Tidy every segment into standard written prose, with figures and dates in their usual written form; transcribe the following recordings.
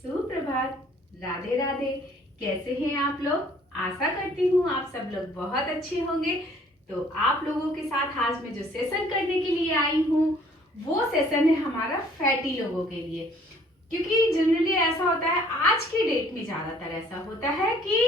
सुप्रभात। राधे राधे। कैसे हैं आप लोग? आशा करती हूँ आप सब लोग बहुत अच्छे होंगे। तो आप लोगों के साथ आज मैं जो सेशन करने के लिए आई हूँ वो सेशन है हमारा फैटी लोगों के लिए। क्योंकि जनरली ऐसा होता है, आज की डेट में ज्यादातर ऐसा होता है कि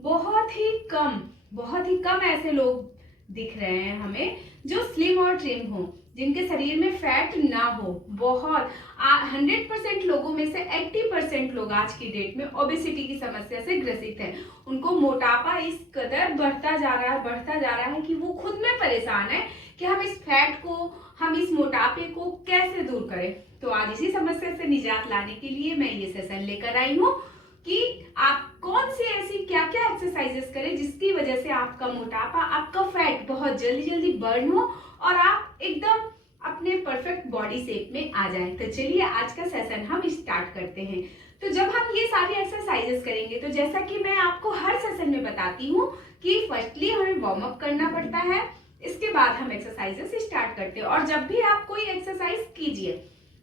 बहुत ही कम ऐसे लोग दिख रहे हैं हमें जो स्लिम और ट्रिम हो, जिनके शरीर में फैट ना हो। बहुत 100% लोगों में से 80% लोग आज की डेट में ओबेसिटी की समस्या से ग्रसित हैं। उनको मोटापा इस कदर बढ़ता जा रहा है कि वो खुद में परेशान है कि हम इस फैट को, हम इस मोटापे को कैसे दूर करें। तो आज इसी समस्या से निजात लाने के लिए मैं ये सेशन लेकर आई हूँ कि आप कौन सी ऐसी क्या क्या एक्सरसाइजेस करें जिसकी वजह से आपका मोटापा, आपका फैट बहुत जल्दी जल्दी बर्न हो और आप एकदम अपने परफेक्ट बॉडी शेप में आ जाएं। तो चलिए आज का सेशन हम स्टार्ट करते हैं। तो जब हम ये सारी एक्सरसाइजेस करेंगे तो जैसा कि मैं आपको हर सेशन में बताती हूँ कि फर्स्टली हमें वार्म अप करना पड़ता है, इसके बाद हम एक्सरसाइजेस स्टार्ट करते हैं। और जब भी आप कोई एक्सरसाइज कीजिए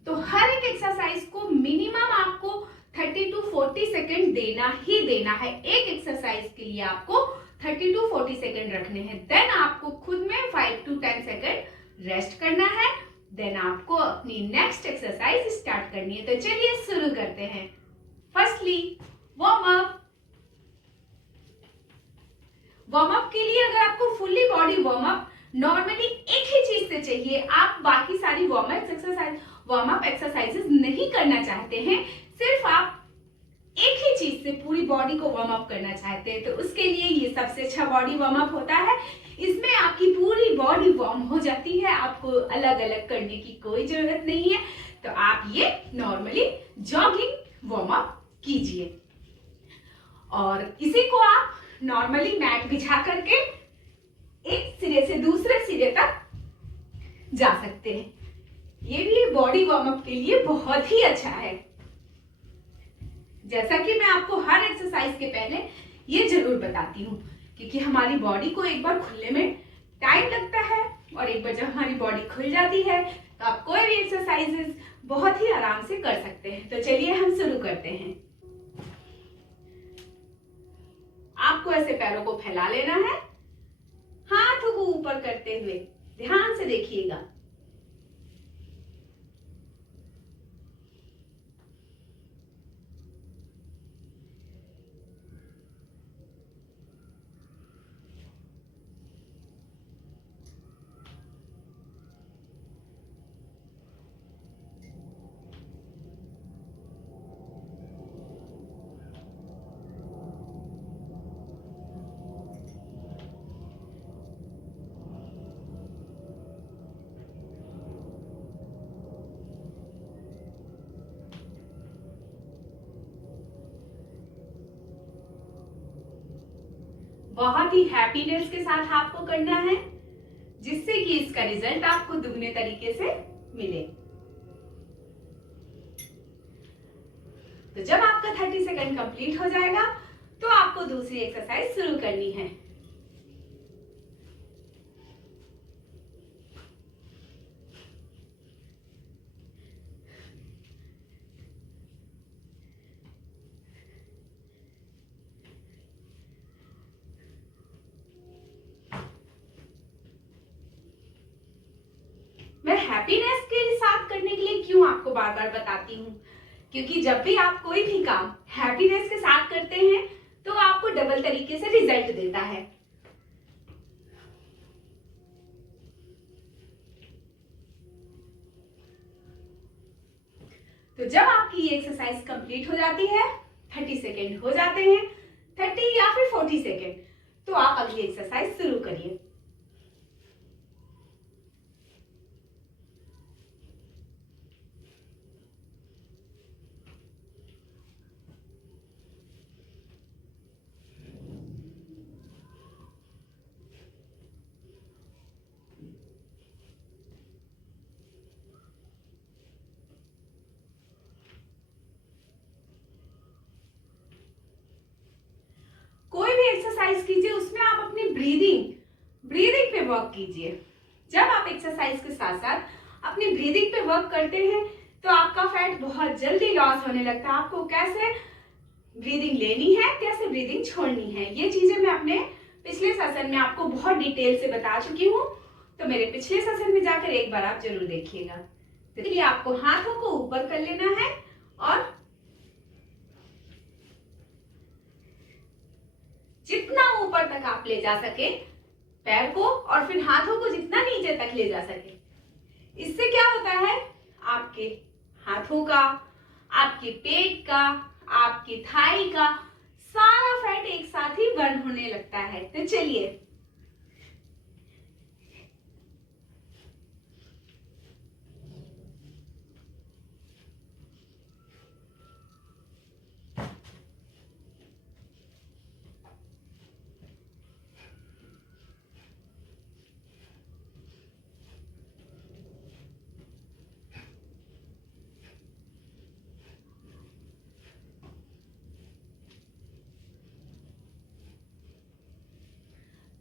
तो हर एक एक्सरसाइज को मिनिमम आपको 30 to 40 सेकेंड देना ही देना है। एक एक्सरसाइज के लिए आपको 30 to 40 सेकेंड रखने हैं। देन आपको खुद में 5 to 10 सेकेंड रेस्ट करना है। देन आपको अपनी नेक्स्ट एक्सरसाइज स्टार्ट करनी है। तो चलिए शुरू करते हैं। Firstly warm up. Warm up के लिए अगर आपको fully body warm up normally एक ही चीज से चाहिए, आप बाकी सारी वार्म अप एक्सरसाइजेस नहीं करना चाहते हैं, सिर्फ आप एक ही चीज से पूरी बॉडी को वार्म अप करना चाहते हैं, तो उसके लिए ये सबसे अच्छा बॉडी वार्म अप होता है। इसमें आपकी पूरी बॉडी वार्म हो जाती है, आपको अलग अलग करने की कोई जरूरत नहीं है। तो आप ये नॉर्मली जॉगिंग वार्म अप कीजिए और इसी को आप नॉर्मली मैट बिछा करके एक सिरे से दूसरे सिरे तक जा सकते हैं। ये भी बॉडी वार्म अप के लिए बहुत ही अच्छा है। जैसा कि मैं आपको हर एक्सरसाइज के पहले ये जरूर बताती हूँ, क्योंकि हमारी बॉडी को एक बार खुलने में टाइम लगता है और एक बार जब हमारी बॉडी खुल जाती है तो आप कोई भी एक्सरसाइजेस बहुत ही आराम से कर सकते हैं। तो चलिए हम शुरू करते हैं। आपको ऐसे पैरों को फैला लेना है, हाथों को ऊपर करते हुए ध्यान से देखिएगा। बहुत ही हैप्पीनेस के साथ आपको करना है, जिससे कि इसका रिजल्ट आपको दुगने तरीके से मिले। तो जब आपका 30 सेकंड कंप्लीट हो जाएगा तो आपको दूसरी एक्सरसाइज शुरू करनी है। मैं हैप्पीनेस के साथ करने के लिए क्यों आपको बार बार बताती हूँ, क्योंकि जब भी आप कोई भी काम हैप्पीनेस के साथ करते हैं तो आपको डबल तरीके से रिजल्ट देता है। तो जब आपकी ये एक्सरसाइज कंप्लीट हो जाती है, 30 सेकेंड हो जाते हैं, 30 या फिर 40 सेकेंड, तो आप अगली एक्सरसाइज शुरू करिए। एक्सरसाइज कीजिए, उसमें आप अपनी ब्रीदिंग पे वर्क कीजिए। जब आप एक्सरसाइज के साथ साथ अपनी ब्रीदिंग पे वर्क करते हैं तो आपका फैट बहुत जल्दी लॉस होने लगता है। आपको कैसे ब्रीदिंग लेनी है, कैसे ब्रीदिंग छोड़नी है, ये चीजें मैं अपने पिछले सेशन में आपको बहुत डिटेल से बता चुकी हूँ। तो मेरे पिछले सेशन में जाकर एक बार आप जरूर देखिएगा। तो चलिए आपको हाथों को ऊपर कर लेना है और जितना ऊपर तक आप ले जा सके पैर को, और फिर हाथों को जितना नीचे तक ले जा सके। इससे क्या होता है, आपके हाथों का, आपके पेट का, आपकी थाई का सारा फैट एक साथ ही बर्न होने लगता है। तो चलिए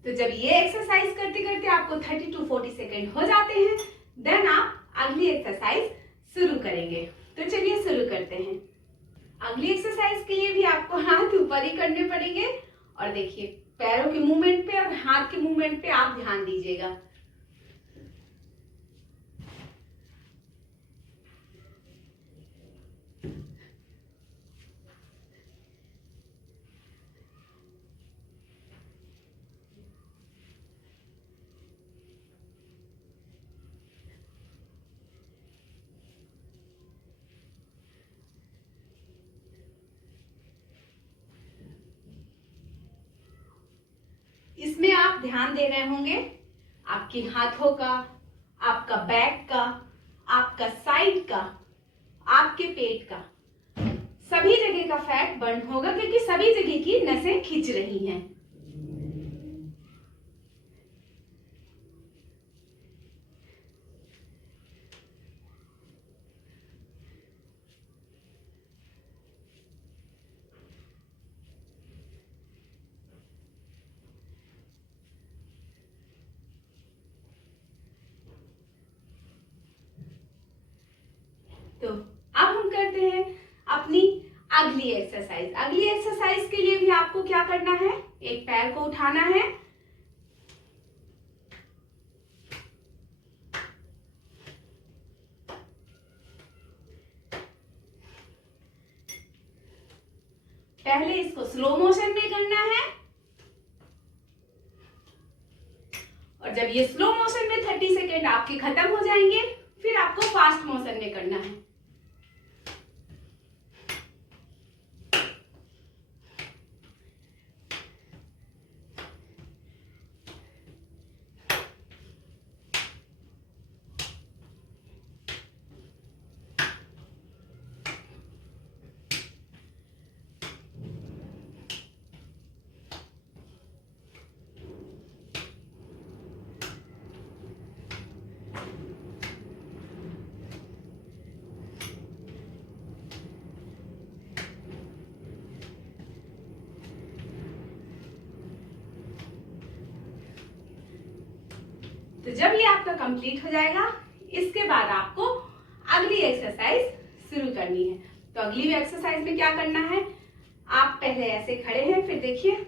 तो जब ये एक्सरसाइज करते करते आपको 30 to 40 सेकेंड हो जाते हैं, देन आप अगली एक्सरसाइज शुरू करेंगे। तो चलिए शुरू करते हैं। अगली एक्सरसाइज के लिए भी आपको हाथ ऊपर ही करने पड़ेंगे, और देखिए पैरों के मूवमेंट पे और हाथ के मूवमेंट पे आप ध्यान दीजिएगा। इसमें आप ध्यान दे रहे होंगे आपके हाथों का, आपका बैक का, आपका साइड का, आपके पेट का, सभी जगह का फैट बर्न होगा, क्योंकि सभी जगह की नसें खींच रही हैं। तो अब हम करते हैं अपनी अगली एक्सरसाइज। अगली एक्सरसाइज के लिए भी आपको क्या करना है, एक पैर को उठाना है, पहले इसको स्लो मोशन में करना है, और जब ये स्लो मोशन में 30 सेकेंड आपके खत्म हो जाएंगे, फिर आपको फास्ट मोशन में करना है। तो जब ये आपका कंप्लीट हो जाएगा, इसके बाद आपको अगली एक्सरसाइज शुरू करनी है। तो अगली एक्सरसाइज में क्या करना है, आप पहले ऐसे खड़े हैं, फिर देखिए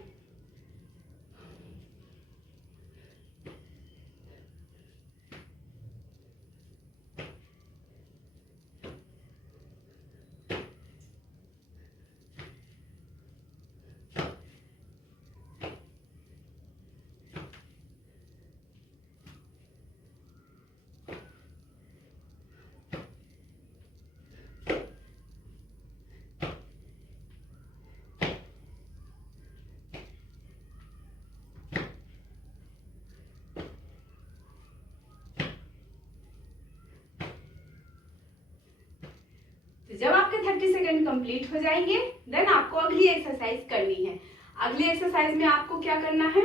जब आपके 30 सेकेंड कंप्लीट हो जाएंगे, देन आपको अगली एक्सरसाइज करनी है। अगली एक्सरसाइज में आपको क्या करना है,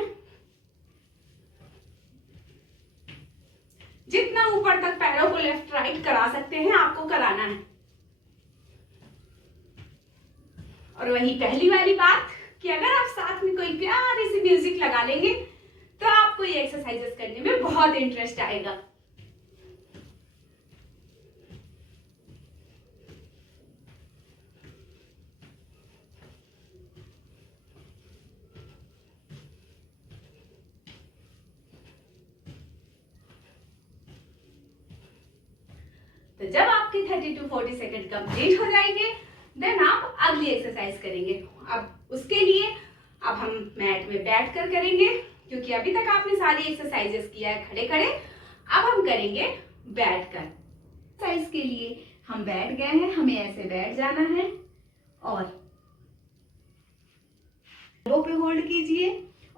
जितना ऊपर तक पैरों को लेफ्ट राइट करा सकते हैं आपको कराना है। और वही पहली वाली बात कि अगर आप साथ में कोई प्यारी सी म्यूजिक लगा लेंगे तो आपको ये एक्सरसाइजेस करने में बहुत इंटरेस्ट आएगा। जब आपके 30 to 40 सेकेंड कंप्लीट हो जाएंगे देन आप अगली एक्सरसाइज करेंगे। अब उसके लिए अब हम मैट में बैठ कर करेंगे, क्योंकि अभी तक आपने सारी एक्सरसाइजेस किया है खड़े खड़े, अब हम करेंगे बैठ कर। एक्सरसाइज के लिए हम बैठ गए हैं, हमें ऐसे बैठ जाना है और एल्बो पे होल्ड कीजिए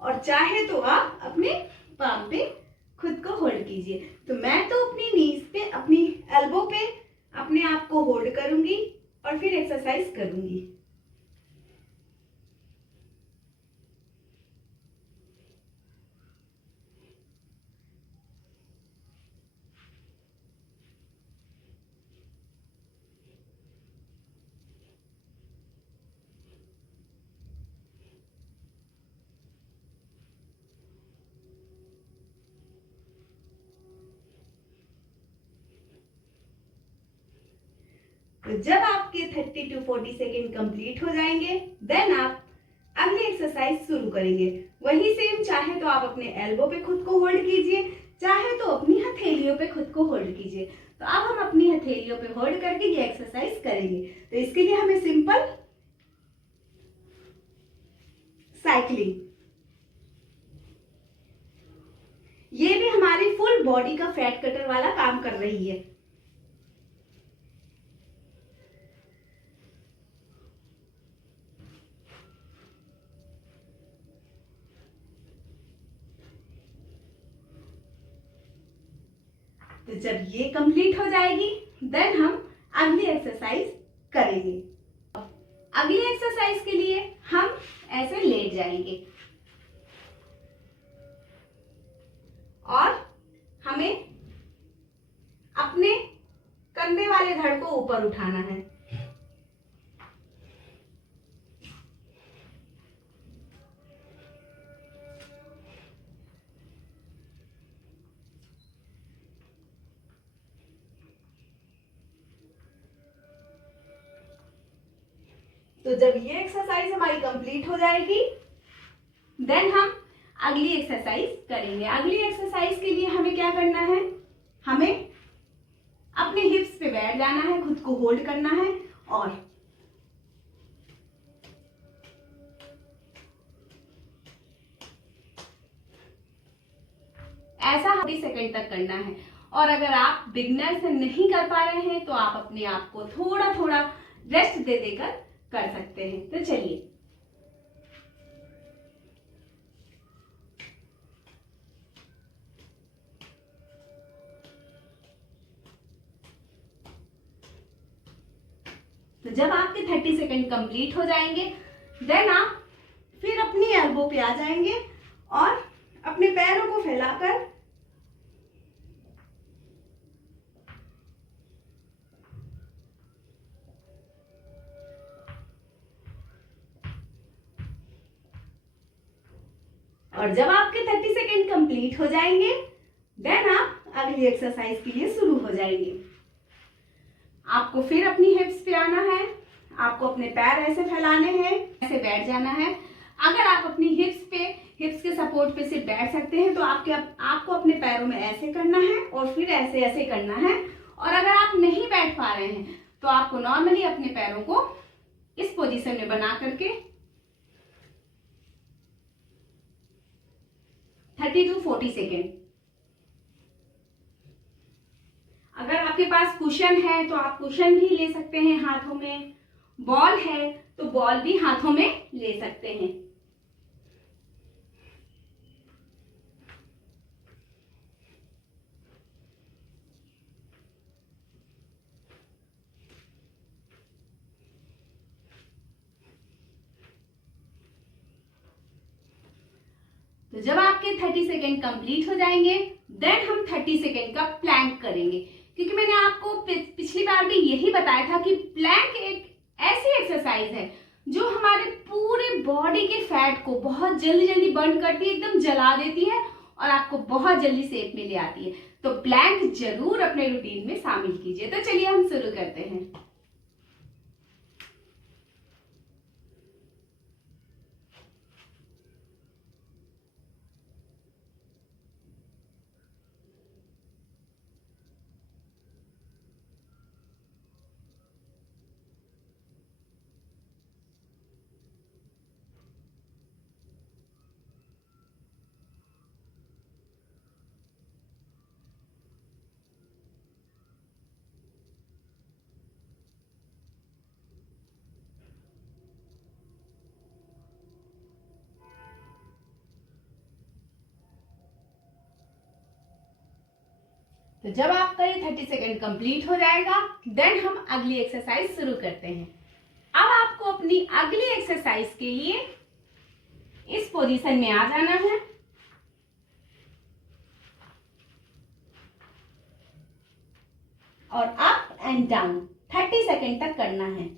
और चाहे तो आप अपने पाम पे खुद को होल्ड कीजिए। तो मैं तो अपनी नीज पे, अपनी एल्बो पे अपने आप को होल्ड करूंगी और फिर एक्सरसाइज करूंगी। तो जब आपके 30 to 40 सेकेंड कंप्लीट हो जाएंगे देन आप अगली एक्सरसाइज शुरू करेंगे। वही सेम, चाहे तो आप अपने एल्बो पे खुद को होल्ड कीजिए, चाहे तो अपनी हथेलियों पे खुद को होल्ड कीजिए। तो अब हम अपनी हथेलियों पे होल्ड करके ये एक्सरसाइज करेंगे। तो इसके लिए हमें सिंपल साइकिलिंग, ये भी हमारी फुल बॉडी का फैट कटर वाला काम कर रही है। तो जब ये कंप्लीट हो जाएगी देन हम अगली एक्सरसाइज करेंगे। अगली एक्सरसाइज के लिए हम ऐसे लेट जाएंगे और हमें अपने कंधे वाले धड़ को ऊपर उठाना है। तो जब ये एक्सरसाइज हमारी कंप्लीट हो जाएगी देन हम अगली एक्सरसाइज करेंगे। अगली एक्सरसाइज के लिए हमें क्या करना है, हमें अपने हिप्स पे बैठ जाना है, खुद को होल्ड करना है और ऐसा 30 सेकेंड तक करना है। और अगर आप बिगनर से नहीं कर पा रहे हैं तो आप अपने आप को थोड़ा थोड़ा रेस्ट दे देकर कर सकते हैं। तो चलिए, तो जब आपके 30 सेकेंड कंप्लीट हो जाएंगे देन आप फिर अपनी एल्बो पे आ जाएंगे और अपने पैरों को फैलाकर और जब आपके 30 सेकेंड कंप्लीट हो जाएंगे देन आप अगली एक्सरसाइज के लिए शुरू हो जाएंगे। आपको फिर अपनी हिप्स पे आना है, आपको अपने पैर ऐसे फैलाने हैं, ऐसे बैठ जाना है। अगर आप अपनी हिप्स के सपोर्ट पे सिर्फ बैठ सकते हैं तो आपको अपने पैरों में ऐसे करना है और फिर ऐसे ऐसे करना है। और अगर आप नहीं बैठ पा रहे हैं तो आपको नॉर्मली अपने पैरों को इस पोजीशन में बना करके 30 to 40 सेकेंड। अगर आपके पास कुशन है तो आप कुशन भी ले सकते हैं हाथों में, बॉल है तो बॉल भी हाथों में ले सकते हैं। तो जब आपके 30 सेकेंड कंप्लीट हो जाएंगे देन हम 30 सेकेंड का प्लैंक करेंगे, क्योंकि मैंने आपको पिछली बार भी यही बताया था कि प्लैंक एक ऐसी एक्सरसाइज है जो हमारे पूरे बॉडी के फैट को बहुत जल्दी जल्दी बर्न करती है, एकदम जला देती है और आपको बहुत जल्दी शेप में ले आती है। तो प्लैंक जरूर अपने रूटीन में शामिल कीजिए। तो चलिए हम शुरू करते हैं। तो जब आपका ये 30 सेकेंड कंप्लीट हो जाएगा देन हम अगली एक्सरसाइज शुरू करते हैं। अब आपको अपनी अगली एक्सरसाइज के लिए इस पोजीशन में आ जाना है और अप एंड डाउन 30 सेकेंड तक करना है।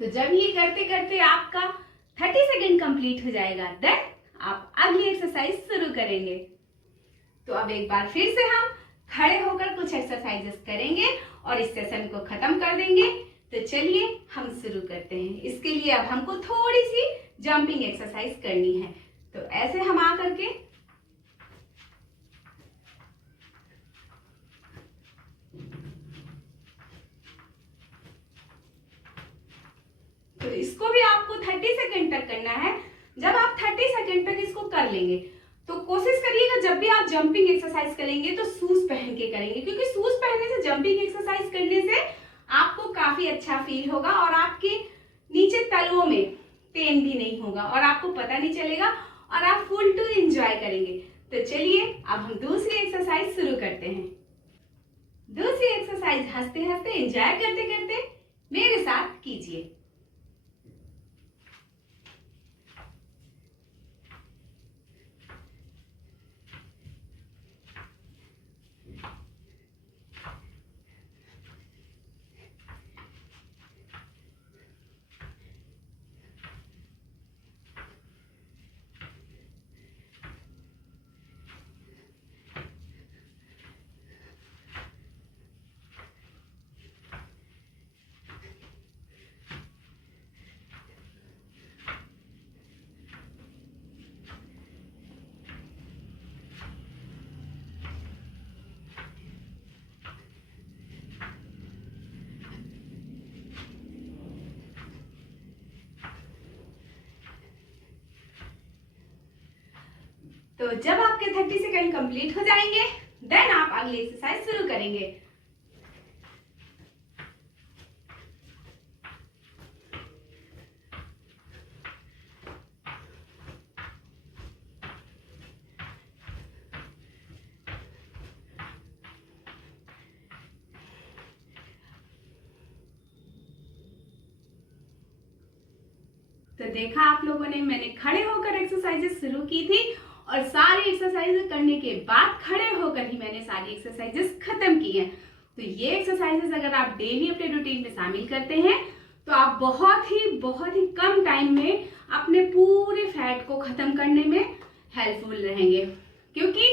तो जब ये करते करते आपका 30 सेकेंड कंप्लीट हो जाएगा देन आप अगली एक्सरसाइज शुरू करेंगे। तो अब एक बार फिर से हम खड़े होकर कुछ एक्सरसाइजेस करेंगे और इस सेशन को खत्म कर देंगे। तो चलिए हम शुरू करते हैं। इसके लिए अब हमको थोड़ी सी जंपिंग एक्सरसाइज करनी है। तो ऐसे हम आ करके तो इसको भी आपको 30 सेकेंड तक करना है। जब आप 30 सेकेंड तक इसको कर लेंगे तो कोशिश करिएगा जब भी आप जंपिंग एक्सरसाइज करेंगे तो शूज पहन के करेंगे, क्योंकि शूज पहनने से जंपिंग एक्सरसाइज करने से आपको काफी अच्छा फील होगा और आपके नीचे तलवों में पेन भी नहीं होगा और आपको पता नहीं चलेगा और आप फुल टू एंजॉय करेंगे। तो चलिए अब हम दूसरी एक्सरसाइज शुरू करते हैं। दूसरी एक्सरसाइज हंसते हंसते एंजॉय करते करते मेरे साथ कीजिए। तो जब आपके 30 सेकेंड कंप्लीट हो जाएंगे देन आप अगली एक्सरसाइज शुरू करेंगे। तो देखा आप लोगों ने, मैंने खड़े होकर एक्सरसाइजेस शुरू की थी और सारी एक्सरसाइजेस करने के बाद खड़े होकर ही मैंने सारी एक्सरसाइजेस खत्म की हैं। तो ये एक्सरसाइजेस अगर आप डेली अपने रूटीन में शामिल करते हैं तो आप बहुत ही कम टाइम में अपने पूरे फैट को खत्म करने में हेल्पफुल रहेंगे, क्योंकि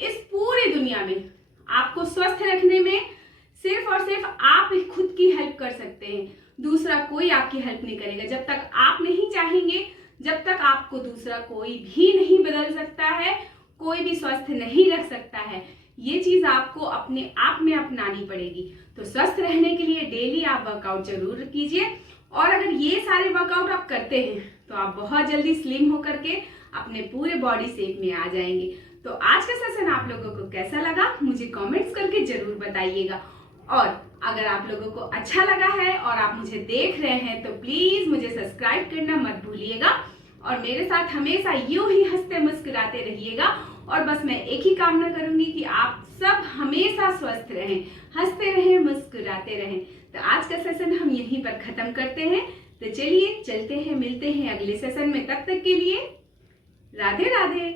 इस पूरी दुनिया में आपको स्वस्थ रखने में सिर्फ और सिर्फ आप खुद की हेल्प कर सकते हैं। दूसरा कोई आपकी हेल्प नहीं करेगा। जब तक आप नहीं चाहेंगे, जब तक आपको दूसरा कोई भी नहीं बदल सकता है, कोई भी स्वस्थ नहीं रख सकता है। ये चीज आपको अपने आप में अपनानी पड़ेगी। तो स्वस्थ रहने के लिए डेली आप वर्कआउट जरूर कीजिए और अगर ये सारे वर्कआउट आप करते हैं तो आप बहुत जल्दी स्लिम होकर के अपने पूरे बॉडी शेप में आ जाएंगे। तो आज का सेशन आप लोगों को कैसा लगा मुझे कमेंट्स करके जरूर बताइएगा। और अगर आप लोगों को अच्छा लगा है और आप मुझे देख रहे हैं तो प्लीज मुझे सब्सक्राइब करना मत भूलिएगा और मेरे साथ हमेशा यूं ही हंसते मुस्कुराते रहिएगा। और बस मैं एक ही कामना करूंगी कि आप सब हमेशा स्वस्थ रहें, हंसते रहें, मुस्कुराते रहें। तो आज का सेशन हम यहीं पर खत्म करते हैं। तो चलिए चलते हैं, मिलते हैं अगले सेशन में। तब तक के लिए राधे राधे।